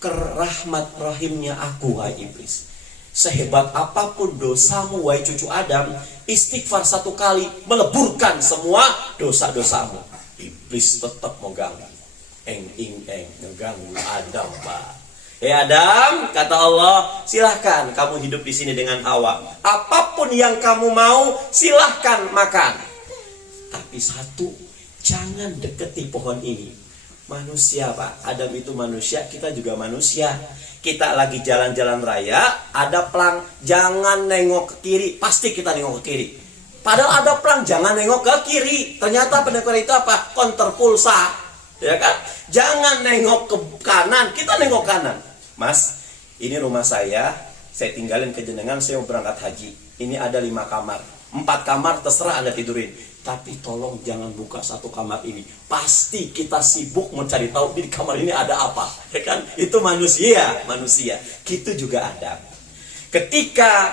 kerahmat rahimnya aku hai iblis. Sehebat apapun dosamu wahai cucu Adam, istighfar 1 kali meleburkan semua dosa-dosamu. Iblis tetap mau ganggu. Ngeganggu Adam Pak. Adam, kata Allah, silahkan kamu hidup di sini dengan Hawa. Apapun yang kamu mau, silahkan makan. Tapi satu, jangan deketi pohon ini. Manusia Pak, Adam itu manusia, kita juga manusia. Kita lagi jalan-jalan raya, ada pelang, jangan nengok ke kiri, pasti kita nengok ke kiri. Padahal ada pelang, jangan nengok ke kiri. Ternyata pendengar itu apa? Konter pulsa, ya kan? Jangan nengok ke kanan, kita nengok kanan. Mas, ini rumah saya tinggalin ke jenengan, saya mau berangkat haji. Ini ada 5 kamar, 4 kamar terserah Anda tidurin. Tapi tolong jangan buka 1 kamar ini. Pasti kita sibuk mencari tahu di kamar ini ada apa. Ya kan? Itu manusia. Gitu juga Adam. Ketika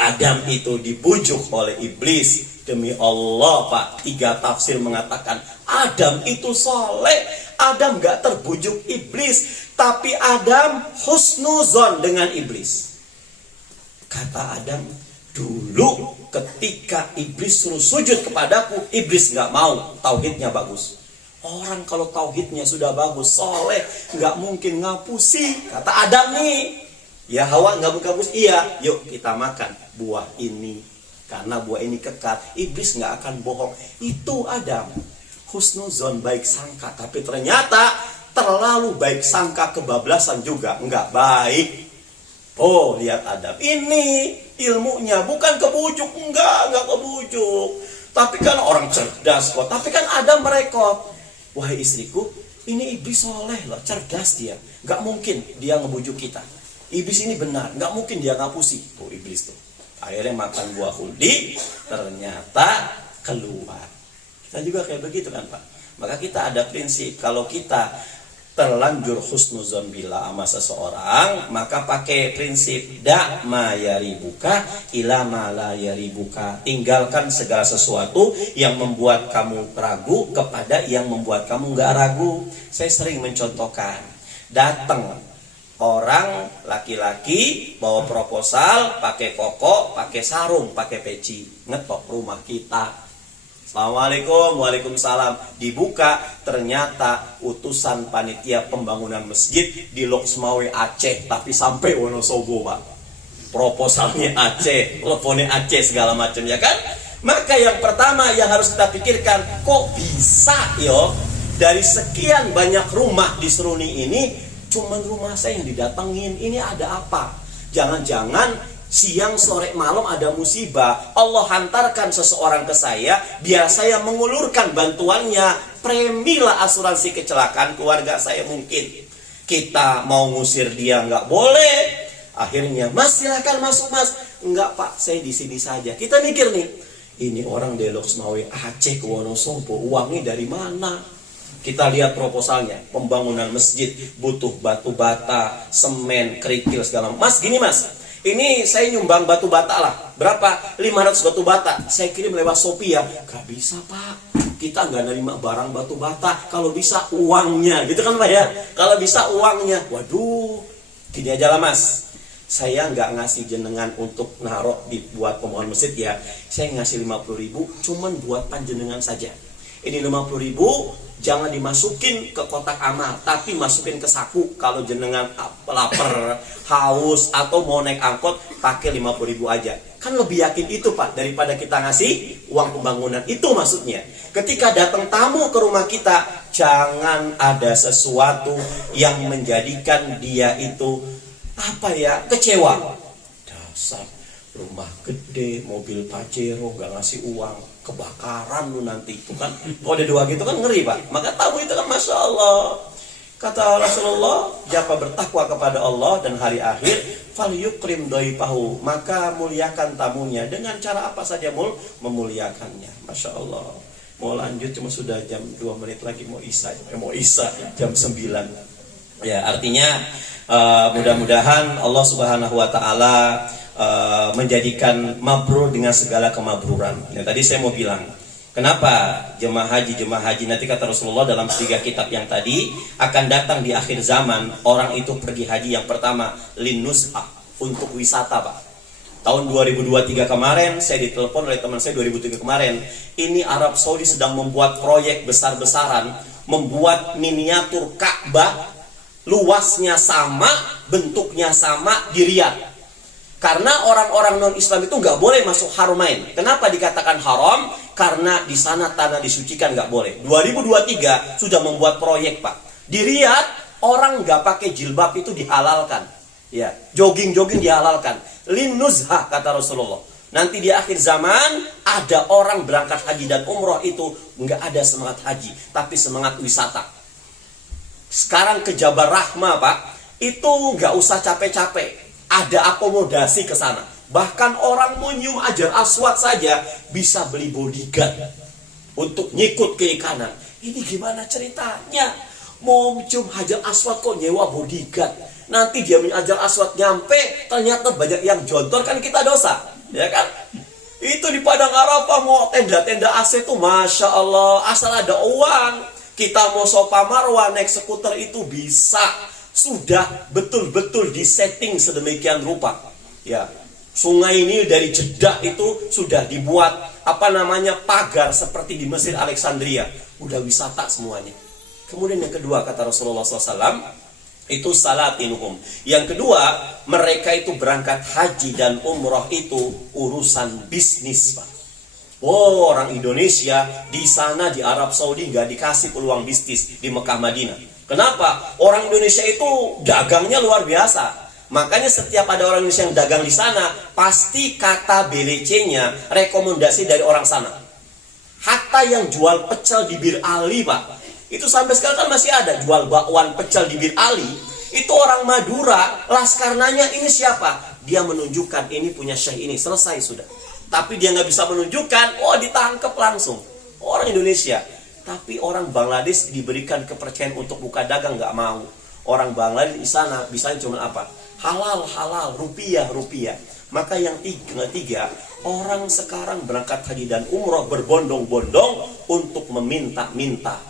Adam itu dibujuk oleh iblis, demi Allah Pak, 3 tafsir mengatakan Adam itu soleh. Adam gak terbujuk iblis, tapi Adam husnuzon dengan iblis. Kata Adam, dulu ketika iblis suruh sujud kepadaku, iblis gak mau, tauhidnya bagus. Orang kalau tauhidnya sudah bagus, soleh, gak mungkin ngapusi. Kata Adam nih, ya Hawa gak mungkin ngapus, iya, yuk kita makan buah ini. Karena buah ini kekal, iblis gak akan bohong. Itu Adam, husnuzon, baik sangka. Tapi ternyata terlalu baik sangka, kebablasan juga, enggak baik. Oh, lihat Adam, ini ilmunya bukan kebujuk, enggak kebujuk. Tapi kan orang cerdas kok. Tapi kan Adam merekod. Wahai istriku, ini iblis soleh loh, cerdas dia. Enggak mungkin dia ngebujuk kita. Iblis ini benar, enggak mungkin dia ngapusi. Oh, iblis tuh. Akhirnya makan buah khuldi, ternyata keluar. Kita juga kayak begitu kan Pak. Maka kita ada prinsip, kalau kita terlanjur husnuzon bila sama seseorang, maka pakai prinsip da ma yaribuka ila ma la yaribuka. Tinggalkan segala sesuatu yang membuat kamu ragu kepada yang membuat kamu nggak ragu. Saya sering mencontohkan, datang orang laki-laki bawa proposal, pakai koko, pakai sarung, pakai peci, ngetok rumah kita. Assalamualaikum, waalaikumsalam. Dibuka, ternyata utusan panitia pembangunan masjid di Loksmawe Aceh, tapi sampai Wonosobo Pak. Proposalnya Aceh, teleponnya Aceh segala macam, ya kan? Maka yang pertama yang harus kita pikirkan, kok bisa yo dari sekian banyak rumah di Seruni ini, cuman rumah saya yang didatengin, ini ada apa? Jangan-jangan siang, sore, malam ada musibah, Allah hantarkan seseorang ke saya, biar saya mengulurkan bantuannya. Premilah asuransi kecelakaan keluarga saya mungkin. Kita mau ngusir dia nggak boleh. Akhirnya, Mas silakan masuk Mas. Enggak Pak, saya di sini saja. Kita mikir nih, ini orang Delok Semawe Aceh ke Wonosobo, uangnya dari mana? Kita lihat proposalnya, pembangunan masjid butuh batu bata, semen, kerikil segala. Mas gini Mas, ini saya nyumbang batu bata lah. Berapa? 500 batu bata. Saya kirim lewat Shopee ya. Gak bisa Pak, kita nggak nerima barang batu bata. Kalau bisa uangnya, gitu kan Pak ya. Kalau bisa uangnya. Waduh, gini aja lah Mas, saya nggak ngasih jenengan untuk narok buat pembangunan masjid ya. Saya ngasih 50.000 cuman buat panjenengan saja. Ini 50.000 jangan dimasukin ke kotak amal, tapi masukin ke saku. Kalau jenengan lapar, haus, atau mau naik angkot, pakai 50.000 aja. Kan lebih yakin itu Pak, daripada kita ngasih uang pembangunan. Itu maksudnya. Ketika datang tamu ke rumah kita, jangan ada sesuatu yang menjadikan dia itu kecewa. Dasar rumah gede, mobil Pajero, gak ngasih uang, kebakaran lu nanti. Itu kan kode dua gitu kan ngeri Pak. Maka tamu itu kan Masya Allah, kata Rasulullah, siapa bertakwa kepada Allah dan hari akhir, fal yukrim dhaifahu, maka muliakan tamunya. Dengan cara apa saja memuliakannya. Masya Allah. Mau lanjut cuma sudah jam 2 menit lagi mau isya jam 9. Ya, artinya mudah-mudahan Allah Subhanahu wa taala menjadikan mabrur dengan segala kemabruran. Ya, tadi saya mau bilang, kenapa jemaah haji nanti kata Rasulullah dalam 3 kitab yang tadi akan datang di akhir zaman, orang itu pergi haji yang pertama linnuzhah, untuk wisata Pak. Tahun 2023 kemarin saya ditelepon oleh teman saya 2003 kemarin, ini Arab Saudi sedang membuat proyek besar-besaran, membuat miniatur Ka'bah, luasnya sama, bentuknya sama di Riyadh. Karena orang-orang non-Islam itu nggak boleh masuk Haramain. Kenapa dikatakan haram? Karena di sana tanah disucikan nggak boleh. 2023 sudah membuat proyek Pak. Di Riyadh orang nggak pakai jilbab itu dihalalkan. Ya, jogging-jogging dihalalkan. Linnuzhah kata Rasulullah. Nanti di akhir zaman ada orang berangkat haji dan umroh itu nggak ada semangat haji, tapi semangat wisata. Sekarang ke Jabal Rahmah Pak, itu nggak usah capek-capek. Ada akomodasi ke sana. Bahkan orang mau nyium Hajar Aswad saja bisa beli bodyguard untuk nyikut kiri kanan. Ini gimana ceritanya? Mau cium Hajar Aswad kok nyewa bodyguard? Nanti dia Hajar Aswad nyampe, ternyata banyak yang jontor, kan kita dosa, ya kan? Itu di Padang Arafah mau tenda-tenda AC tuh Masya Allah, asal ada uang. Kita mau Sofa Marwah naik skuter itu bisa. Sudah betul-betul disetting sedemikian rupa. Ya, sungai Nil dari Jeddah itu sudah dibuat pagar seperti di Mesir Alexandria. Udah wisata semuanya. Kemudian yang kedua kata Rasulullah SAW, itu salatinuhum. Yang kedua, mereka itu berangkat haji dan umroh itu urusan bisnis Pak. Oh, orang Indonesia di sana di Arab Saudi nggak dikasih peluang bisnis di Mekah Madinah. Kenapa? Orang Indonesia itu dagangnya luar biasa. Makanya setiap ada orang Indonesia yang dagang di sana, pasti kata BLC-nya rekomendasi dari orang sana. Hatta yang jual pecel di Bir Ali Pak, itu sampai sekarang kan masih ada jual bakwan pecel di Bir Ali. Itu orang Madura, laskarnanya ini siapa? Dia menunjukkan ini punya syekh ini, selesai sudah. Tapi dia nggak bisa menunjukkan, ditangkap langsung. Orang Indonesia. Tapi orang Bangladesh diberikan kepercayaan untuk buka dagang, nggak mau. Orang Bangladesh di sana bisanya cuma apa? Halal, rupiah. Maka yang ketiga, orang sekarang berangkat haji dan umroh berbondong-bondong untuk meminta-minta.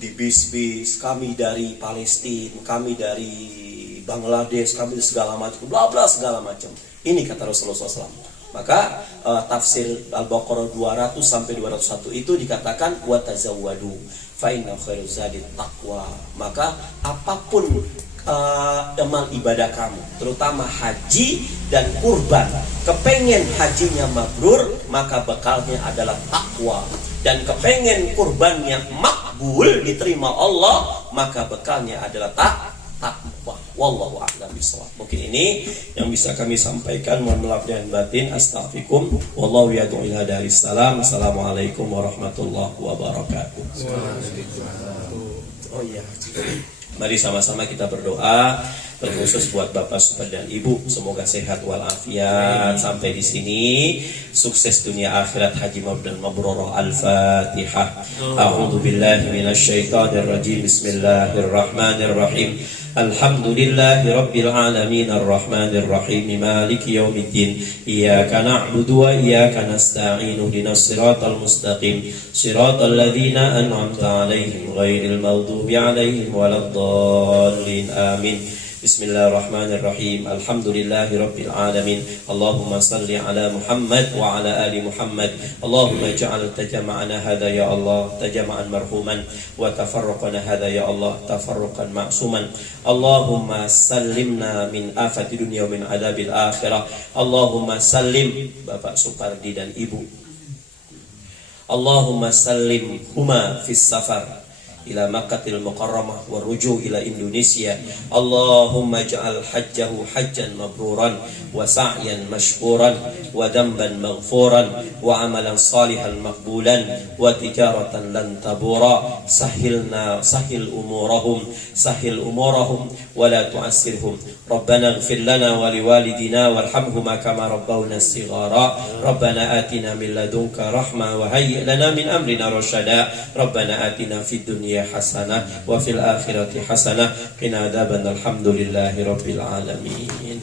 Di bis-bis, kami dari Palestina, kami dari Bangladesh, kami segala macam, bla bla segala macam. Ini kata Rasulullah SAW. Maka tafsir Al-Baqarah 200 sampai 201 itu dikatakan wa tazawwadu fa inna khairuz zadi taqwa. Maka apapun amal ibadah kamu, terutama haji dan kurban, kepengen hajinya mabrur, maka bekalnya adalah takwa. Dan kepengen kurbannya makbul, diterima Allah, maka bekalnya adalah takwa. Wallahu a'lam bishawab. Mungkin ini yang bisa kami sampaikan. Mohon maaf lahir batin. Astaghfirukum. Wallahu yad'u ila daris salam. Assalamualaikum warahmatullahi wabarakatuh. Oh iya. Mari sama-sama kita berdoa terkhusus buat Bapak dan Ibu, semoga sehat walafiat sampai di sini, sukses dunia akhirat, haji dan mabrurah. Al-Fatihah. A'udzu billahi minasyaitonir rajim. Bismillahirrahmanirrahim. Alhamdulillahi rabbil alamin arrahmanir rahim maliki yaumiddin iyyaka na'budu wa iyyaka nasta'in ihdinas siratal mustaqim siratal ladzina an'amta 'alaihim ghairil maghdubi 'alaihim waladdallin amin. Bismillahirrahmanirrahim. Alhamdulillahi rabbil alamin. Allahumma salli ala Muhammad wa ala ali Muhammad. Allahumma ja'al tajama'ana hadha ya Allah tajama'an marhuman wa tafarruqana hadha ya Allah tafarruqan ma'suman. Allahumma sallimna min afati dunya wa min adabil akhirah. Allahumma sallim Bapak Supardi dan Ibu. Allahumma sallim huma fis safar ila Makkahil Mukarramah wa ruju' ila Indonesia. Allahumma ja'al hajjahu hajjan mabruran wa sa'yan mashkuran wa damban maghfuran wa amalan salihan maqbulan wa tijaratan lan tabura. Sahil umurahum wa la tu'assirhum. Rabbana ighfir lana wa liwalidina warhamhuma kama rabbawna shighara. Rabbana atina min ladunka rahmah wa hayyi lana min amrina rasyada. Rabbana atina fid dunya hasanah wa fil akhirati hasanah qina adzaban. Alhamdulillahi rabbil alamin.